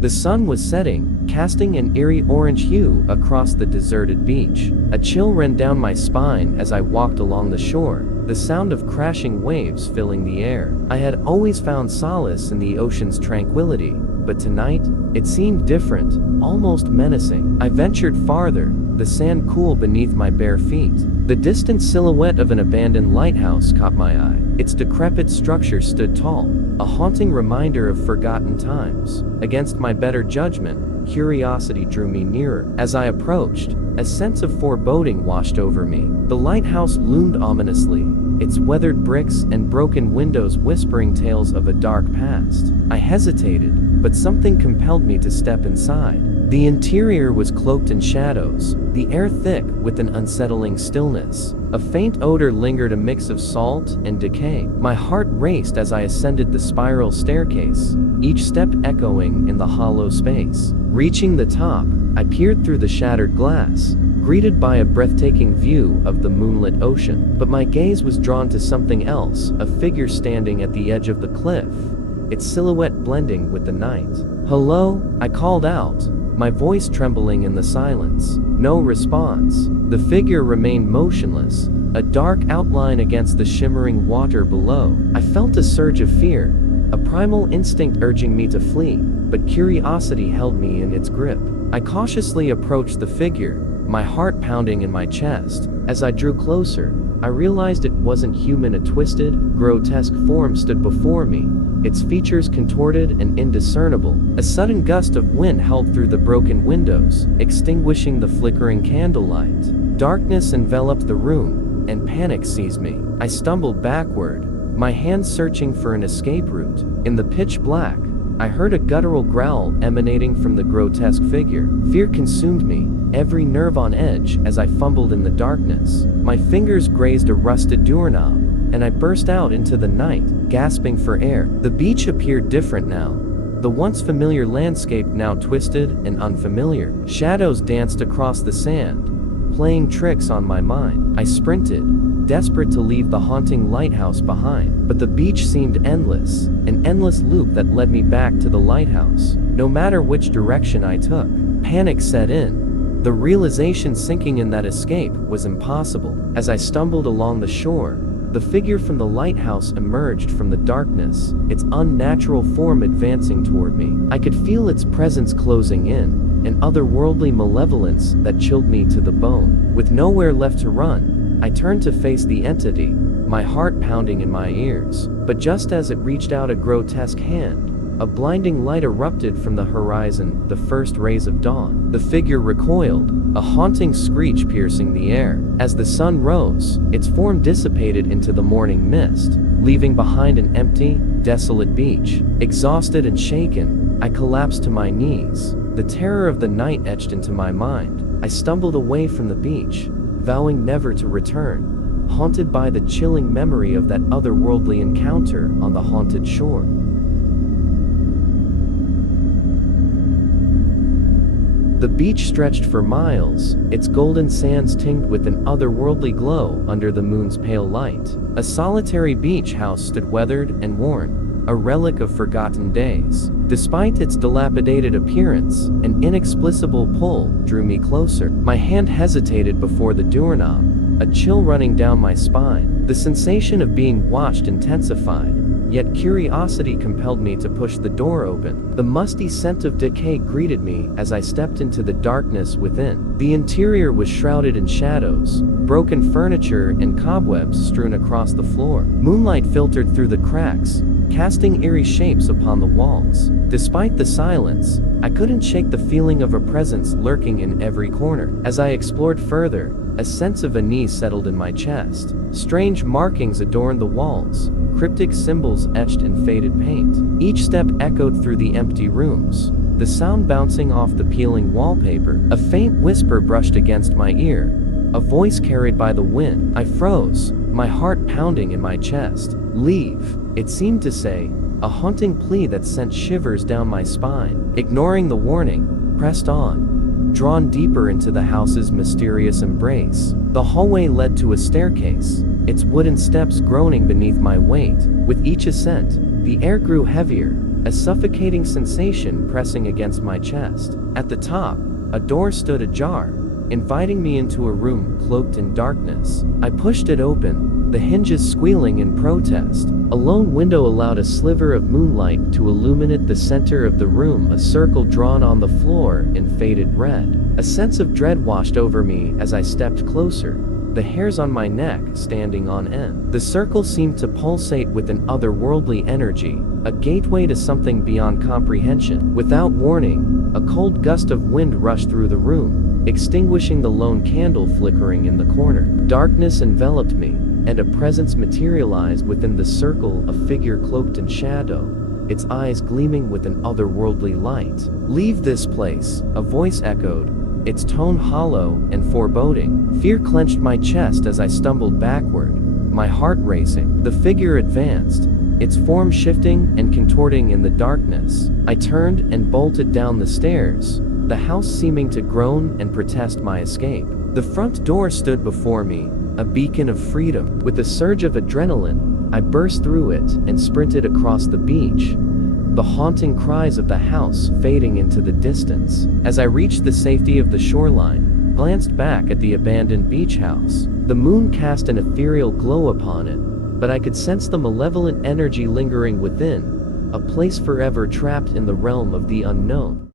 The sun was setting, casting an eerie orange hue across the deserted beach. A chill ran down my spine as I walked along the shore, the sound of crashing waves filling the air. I had always found solace in the ocean's tranquility, but tonight, it seemed different, almost menacing. I ventured farther, the sand cool beneath my bare feet. The distant silhouette of an abandoned lighthouse caught my eye. Its decrepit structure stood tall, a haunting reminder of forgotten times. Against my better judgment, curiosity drew me nearer. As I approached, a sense of foreboding washed over me. The lighthouse loomed ominously, its weathered bricks and broken windows whispering tales of a dark past. I hesitated, but something compelled me to step inside. The interior was cloaked in shadows, the air thick with an unsettling stillness. A faint odor lingered, a mix of salt and decay. My heart raced as I ascended the spiral staircase, each step echoing in the hollow space. Reaching the top, I peered through the shattered glass, greeted by a breathtaking view of the moonlit ocean. But my gaze was drawn to something else, a figure standing at the edge of the cliff, its silhouette blending with the night. "Hello?" I called out, my voice trembling in the silence. No response. The figure remained motionless, a dark outline against the shimmering water below. I felt a surge of fear, a primal instinct urging me to flee, but curiosity held me in its grip. I cautiously approached the figure, my heart pounding in my chest. As I drew closer, I realized it wasn't human. A twisted, grotesque form stood before me, its features contorted and indiscernible. A sudden gust of wind howled through the broken windows, extinguishing the flickering candlelight. Darkness enveloped the room, and panic seized me. I stumbled backward, my hands searching for an escape route. In the pitch black, I heard a guttural growl emanating from the grotesque figure. Fear consumed me, every nerve on edge as I fumbled in the darkness. My fingers grazed a rusted doorknob, and I burst out into the night, gasping for air. The beach appeared different now. The once familiar landscape now twisted and unfamiliar. Shadows danced across the sand, playing tricks on my mind. I sprinted, desperate to leave the haunting lighthouse behind. But the beach seemed endless, an endless loop that led me back to the lighthouse. No matter which direction I took, panic set in, the realization sinking in that escape was impossible. As I stumbled along the shore, the figure from the lighthouse emerged from the darkness, its unnatural form advancing toward me. I could feel its presence closing in, an otherworldly malevolence that chilled me to the bone. With nowhere left to run, I turned to face the entity, my heart pounding in my ears. But just as it reached out a grotesque hand, a blinding light erupted from the horizon, the first rays of dawn. The figure recoiled, a haunting screech piercing the air. As the sun rose, its form dissipated into the morning mist, leaving behind an empty, desolate beach. Exhausted and shaken, I collapsed to my knees, the terror of the night etched into my mind. I stumbled away from the beach, vowing never to return, haunted by the chilling memory of that otherworldly encounter on the haunted shore. The beach stretched for miles, its golden sands tinged with an otherworldly glow under the moon's pale light. A solitary beach house stood weathered and worn, a relic of forgotten days. Despite its dilapidated appearance, an inexplicable pull drew me closer. My hand hesitated before the doorknob, a chill running down my spine. The sensation of being watched intensified, yet curiosity compelled me to push the door open. The musty scent of decay greeted me as I stepped into the darkness within. The interior was shrouded in shadows, broken furniture and cobwebs strewn across the floor. Moonlight filtered through the cracks, casting eerie shapes upon the walls. Despite the silence, I couldn't shake the feeling of a presence lurking in every corner. As I explored further, a sense of unease settled in my chest. Strange markings adorned the walls, cryptic symbols etched in faded paint. Each step echoed through the empty rooms, the sound bouncing off the peeling wallpaper. A faint whisper brushed against my ear, a voice carried by the wind. I froze, my heart pounding in my chest. "Leave," it seemed to say, a haunting plea that sent shivers down my spine. Ignoring the warning, pressed on, drawn deeper into the house's mysterious embrace. The hallway led to a staircase, its wooden steps groaning beneath my weight. With each ascent, the air grew heavier, a suffocating sensation pressing against my chest. At the top, a door stood ajar, inviting me into a room cloaked in darkness. I pushed it open, the hinges squealing in protest. A lone window allowed a sliver of moonlight to illuminate the center of the room, a circle drawn on the floor in faded red. A sense of dread washed over me as I stepped closer, the hairs on my neck standing on end. The circle seemed to pulsate with an otherworldly energy, a gateway to something beyond comprehension. Without warning, a cold gust of wind rushed through the room, extinguishing the lone candle flickering in the corner. Darkness enveloped me, and a presence materialized within the circle, a figure cloaked in shadow, its eyes gleaming with an otherworldly light. "Leave this place," a voice echoed, its tone hollow and foreboding. Fear clenched my chest as I stumbled backward, my heart racing. The figure advanced, its form shifting and contorting in the darkness. I turned and bolted down the stairs, the house seeming to groan and protest my escape. The front door stood before me, a beacon of freedom. With a surge of adrenaline, I burst through it and sprinted across the beach, the haunting cries of the house fading into the distance. As I reached the safety of the shoreline, glanced back at the abandoned beach house. The moon cast an ethereal glow upon it, but I could sense the malevolent energy lingering within, a place forever trapped in the realm of the unknown.